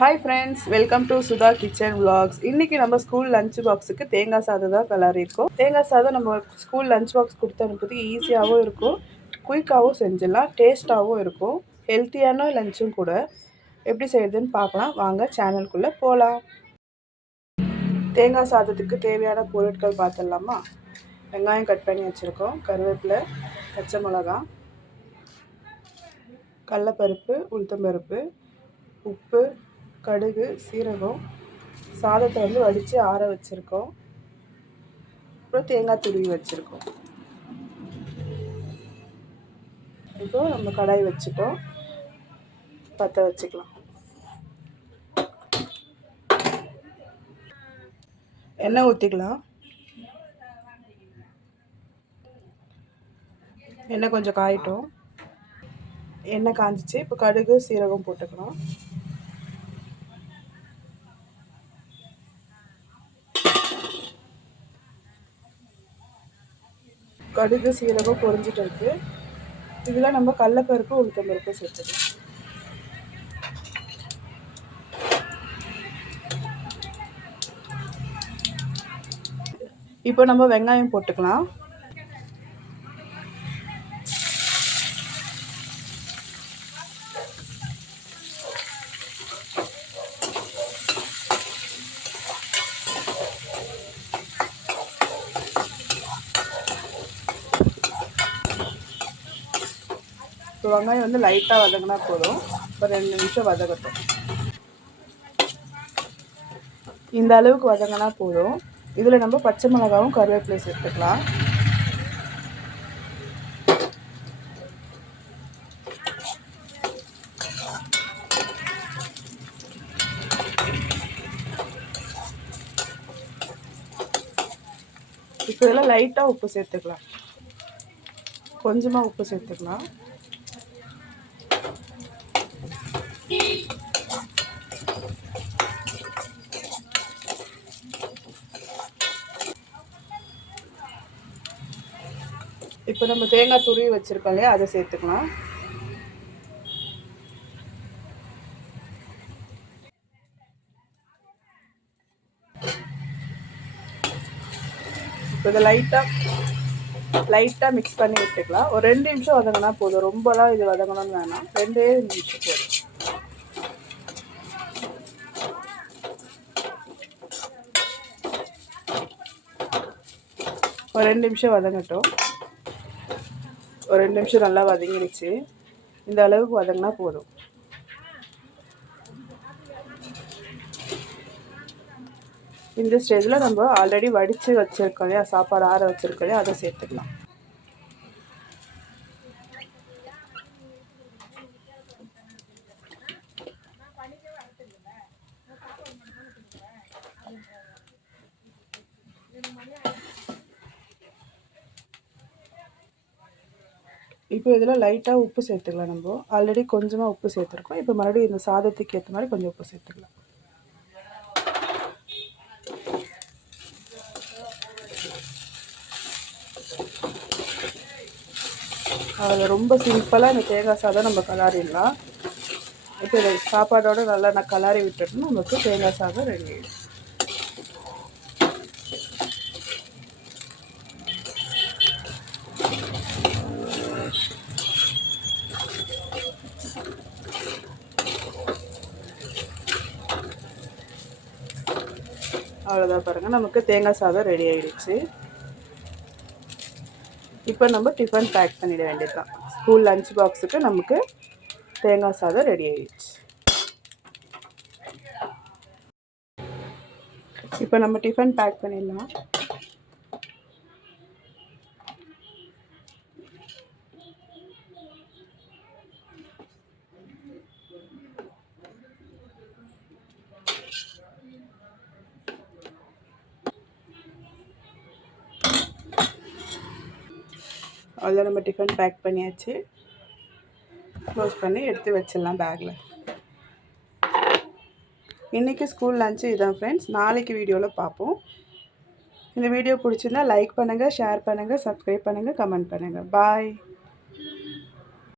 Hi friends, welcome to Sudha Kitchen Vlogs. இன்னைக்கு நம்ம school lunch பாக்ஸுக்கு தேங்காய் சாதம் தான் கலரிருக்கோம். தேங்காய் சாதம் நம்ம ஸ்கூல் லஞ்ச் பாக்ஸ் கொடுத்து அனுப்புறதுக்கு ஈஸியாகவும் இருக்கும், குயிக்காகவும் செஞ்சிடலாம், டேஸ்ட்டாகவும் இருக்கும், ஹெல்த்தியான லஞ்சும் கூட. எப்படி செய்யுதுன்னு பார்க்கலாம் வாங்க, சேனலுக்குள்ளே போகலாம். தேங்காய் சாதத்துக்கு தேவையான பொருட்கள் பார்த்துடலாமா? வெங்காயம் கட் பண்ணி வச்சுருக்கோம், கருவேப்பிலை, பச்சை மிளகாய், கடலைப்பருப்பு, உளுத்தம்பருப்பு, உப்பு, கடுகு, சீரகம், சாதத்தை வடித்து ஆற வச்சுருக்கோம். அப்புறம் தேங்காய் துருவி வச்சுருக்கோம். இப்போ நம்ம கடாய் வச்சுக்கோம், பற்ற வச்சுக்கலாம். எண்ணெய் ஊற்றிக்கலாம். எண்ணெய் கொஞ்சம் காயட்டும். எண்ணெய் காஞ்சிச்சு. இப்போ கடுகு சீரகம் போட்டுக்கலாம். கடுகு சீரகம் பொரிஞ்சிட்டு இருக்கு. இதில் நம்ம கடலைப்பருப்பு உளுத்தம்பருப்பு சேர்த்துக்கலாம். இப்போ நம்ம வெங்காயம் போட்டுக்கலாம். இப்போ வெங்காயம் லைட்டாக வதங்கினா போதும். ஒரு 2 நிமிஷம் வதங்கட்டும். இந்த அளவுக்கு வதங்கினா போதும். இதில் நம்ம பச்சை மிளகாவும் கருவேப்பிலை சேர்த்துக்கலாம். இப்போ இதெல்லாம் லைட்டாக உப்பு சேர்த்துக்கலாம். கொஞ்சமாக உப்பு சேர்த்துக்கலாம். இப்போ நம்ம தேங்காய் துருவி வச்சுருக்கோம் இல்லையா, அதை சேர்த்துக்கலாம். இப்போ இதை லைட்டாக மிக்ஸ் பண்ணி விட்டுக்கலாம். ஒரு 2 நிமிஷம் வதங்கினா போதும். ரொம்பலாம் இது வதங்கணும்னு வேணாம், 2 நிமிஷம் போதும். ஒரு 2 நிமிஷம் வதங்கட்டும். ஒரு 2 நிமிஷம் நல்லா வதங்கிடுச்சு. இந்த அளவுக்கு வதங்கினா போதும். இந்த ஸ்டேஜில் நம்ம ஆல்ரெடி வடித்து வச்சுருக்கோம் இல்லையா, சாப்பாடு ஆற வச்சுருக்கோம் இல்லையா, அதை சேர்த்துக்கலாம். இப்போ இதில் லைட்டாக உப்பு சேர்த்துக்கலாம். நம்ம ஆல்ரெடி கொஞ்சமாக உப்பு சேர்த்துருக்கோம். இப்போ மறுபடியும் இந்த சாதத்துக்கு ஏற்ற மாதிரி கொஞ்சம் உப்பு சேர்த்துக்கலாம். அதில் ரொம்ப சிம்பிளாக இந்த தேங்காய் சாதம் நம்ம கலாரிடலாம். இப்போ இதை சாப்பாடோடு நல்லா நான் கலாரி விட்டுட்டோம்னா நமக்கு தேங்காய் சாதம் ரெடி ஆகிடும். அவ்வளோதான் பாருங்கள், நமக்கு தேங்காய் சாதம் ரெடி ஆகிடுச்சு. இப்போ நம்ம டிஃபன் பேக் பண்ணிட வேண்டியது தான். ஸ்கூல் லஞ்ச் பாக்ஸுக்கு நமக்கு தேங்காய் சாதம் ரெடி ஆகிடுச்சு. இப்போ நம்ம டிஃபன் பேக் பண்ணிடலாம். அதில் நம்ம டிஃபன் பேக் பண்ணியாச்சு. க்ளோஸ் பண்ணி எடுத்து வச்சிடலாம் பேக்கில். இன்றைக்கி ஸ்கூல் லஞ்சு இதுதான் ஃப்ரெண்ட்ஸ். நாளைக்கு வீடியோவில் பார்ப்போம். இந்த வீடியோ பிடிச்சிருந்தா லைக் பண்ணுங்கள், ஷேர் பண்ணுங்கள், சப்ஸ்கிரைப் பண்ணுங்கள், கமெண்ட் பண்ணுங்கள். பாய்.